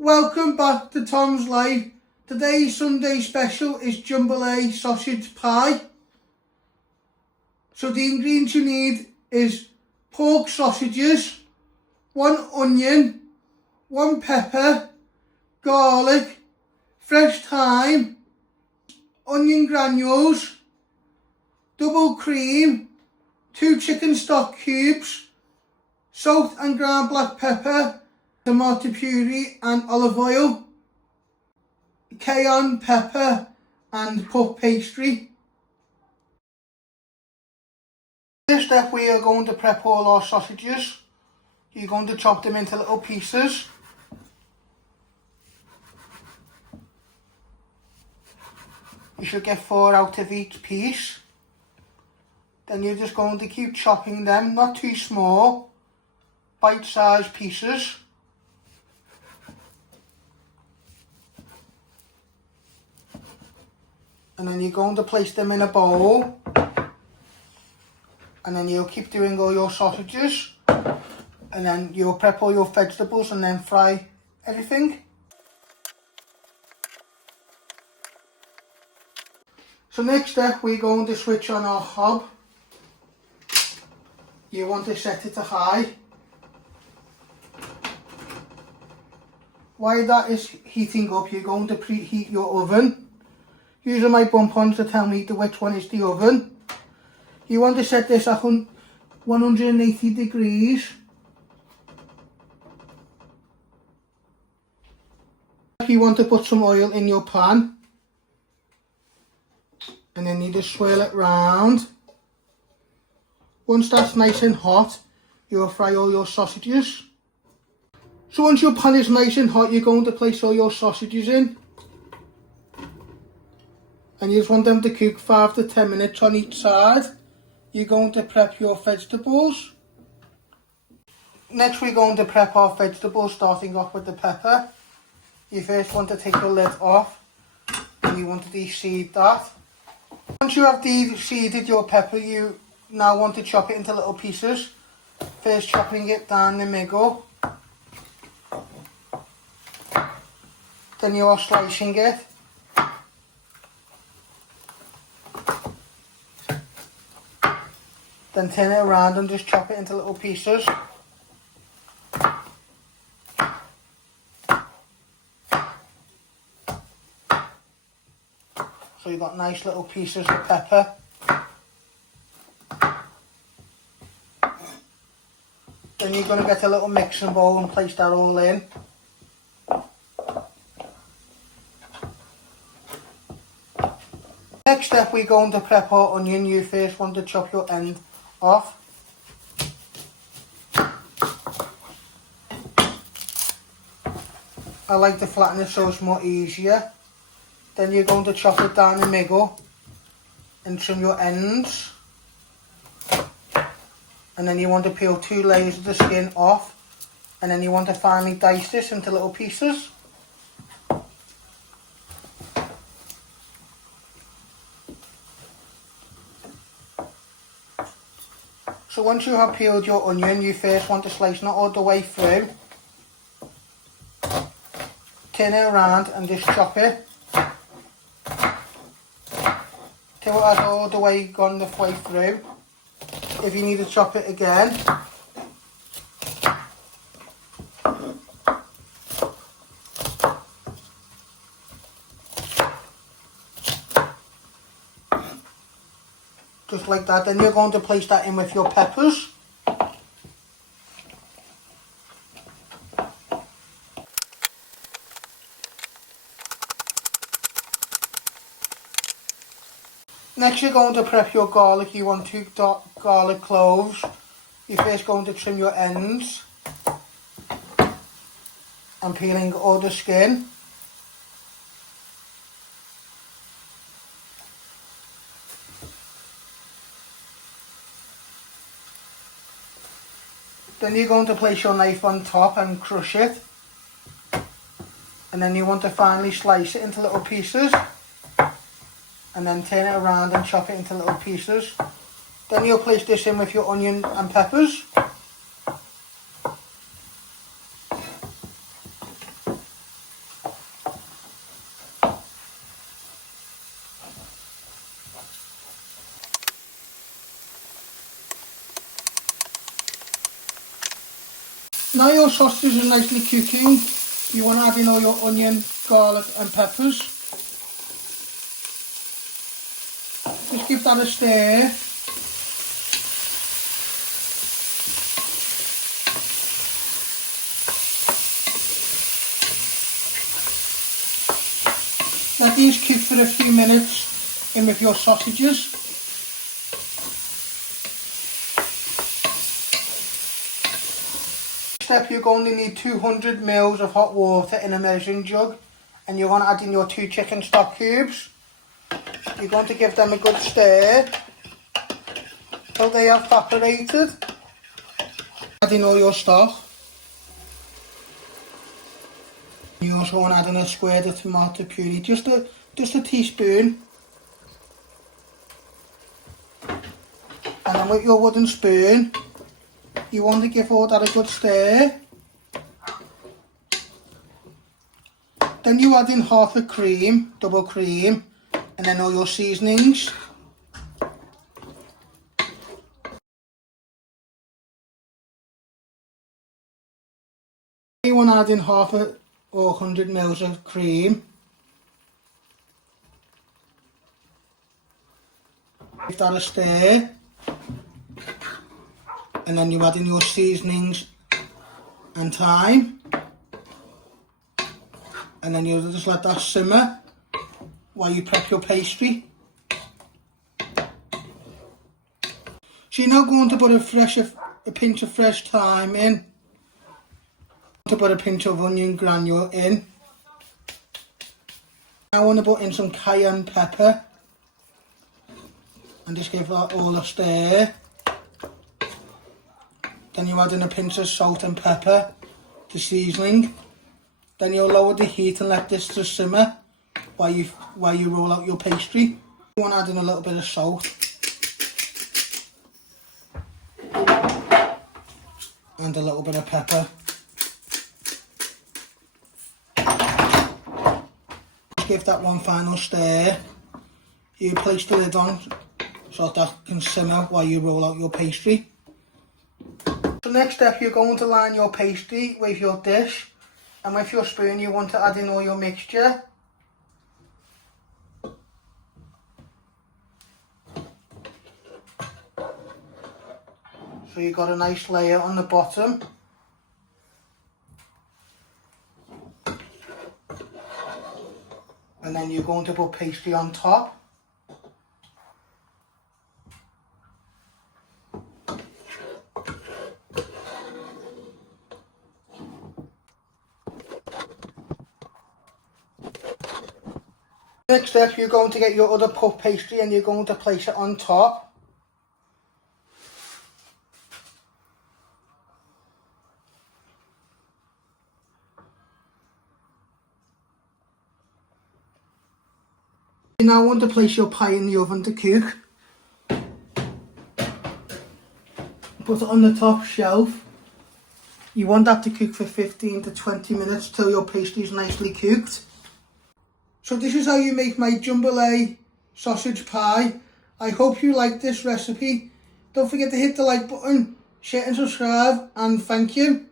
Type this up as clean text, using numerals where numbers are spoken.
Welcome back to Tom's Life. Today's Sunday special is Jambalaya sausage pie. So the ingredients you need is pork sausages, 1 onion, 1 pepper, garlic, fresh thyme, onion granules, double cream, 2 chicken stock cubes, salt and ground black pepper, tomato puree and olive oil, cayenne pepper and puff pastry. First step, we are going to prep all our sausages. You're going to chop them into little pieces. You should get 4 out of each piece. Then you're just going to keep chopping them, not too small, bite-sized pieces. And then you're going to place them in a bowl. And then you'll keep doing all your sausages. And then you'll prep all your vegetables and then fry everything. So next step, we're going to switch on our hob. You want to set it to high. While that is heating up, you're going to preheat your oven. Using my bump-ons to tell me which one is the oven. You want to set this at 180 degrees. You want to put some oil in your pan. And then you just swirl it round. Once that's nice and hot, you'll fry all your sausages. So once your pan is nice and hot, you're going to place all your sausages in. And you just want them to cook 5 to 10 minutes on each side. You're going to prep your vegetables. Next, we're going to prep our vegetables, starting off with the pepper. You first want to take the lid off and you want to de-seed that. Once you have de-seeded your pepper, you now want to chop it into little pieces. First chopping it down the middle. Then you are slicing it. Then turn it around and just chop it into little pieces. So you've got nice little pieces of pepper. Then you're going to get a little mixing bowl and place that all in. Next step, we're going to prep our onion. You first want to chop your end off. I like to flatten it so it's more easier. Then you're going to chop it down the middle and trim your ends. And then you want to peel 2 layers of the skin off. And then you want to finally dice this into little pieces. So once you have peeled your onion, you first want to slice not all the way through. Turn it around and just chop it. Till it has all the way gone the way through. If you need to chop it again. Just like that. Then you're going to place that in with your peppers. Next, you're going to prep your garlic. You want 2 garlic cloves. You're first going to trim your ends and peeling all the skin. Then you're going to place your knife on top and crush it. And then you want to finally slice it into little pieces. And then turn it around and chop it into little pieces. Then you'll place this in with your onion and peppers. Now your sausages are nicely cooking, you want to add in all your onion, garlic and peppers. Just give that a stir. Let these cook for a few minutes in with your sausages. Step, you're going to need 200 ml of hot water in a measuring jug, and you're going to add in your 2 chicken stock cubes. You're going to give them a good stir till they have evaporated. Add in all your stock. You also want to add in a square of tomato puree, just a teaspoon. And then with your wooden spoon, you want to give all that a good stir. Then you add in half a cream, double cream, and then all your seasonings. You want to add in half a or 100 ml of cream. Give that a stir. And then you add in your seasonings and thyme. And then you just let that simmer while you prep your pastry. So you're now going to put a pinch of fresh thyme in. To put a pinch of onion granule in. I want to put in some cayenne pepper and just give that all a stir. Then you add in a pinch of salt and pepper to seasoning. Then you'll lower the heat and let this just simmer while you roll out your pastry. You want to add in a little bit of salt and a little bit of pepper. Give that one final stir. You place the lid on so that can simmer while you roll out your pastry. So next step, you're going to line your pastry with your dish, and with your spoon you want to add in all your mixture. So you've got a nice layer on the bottom. And then you're going to put pastry on top. Next step, you're going to get your other puff pastry and you're going to place it on top. You now want to place your pie in the oven to cook. Put it on the top shelf. You want that to cook for 15 to 20 minutes till your pastry is nicely cooked. So this is how you make my jambalaya sausage pie. I hope you like this recipe. Don't forget to hit the like button, share and subscribe, and thank you.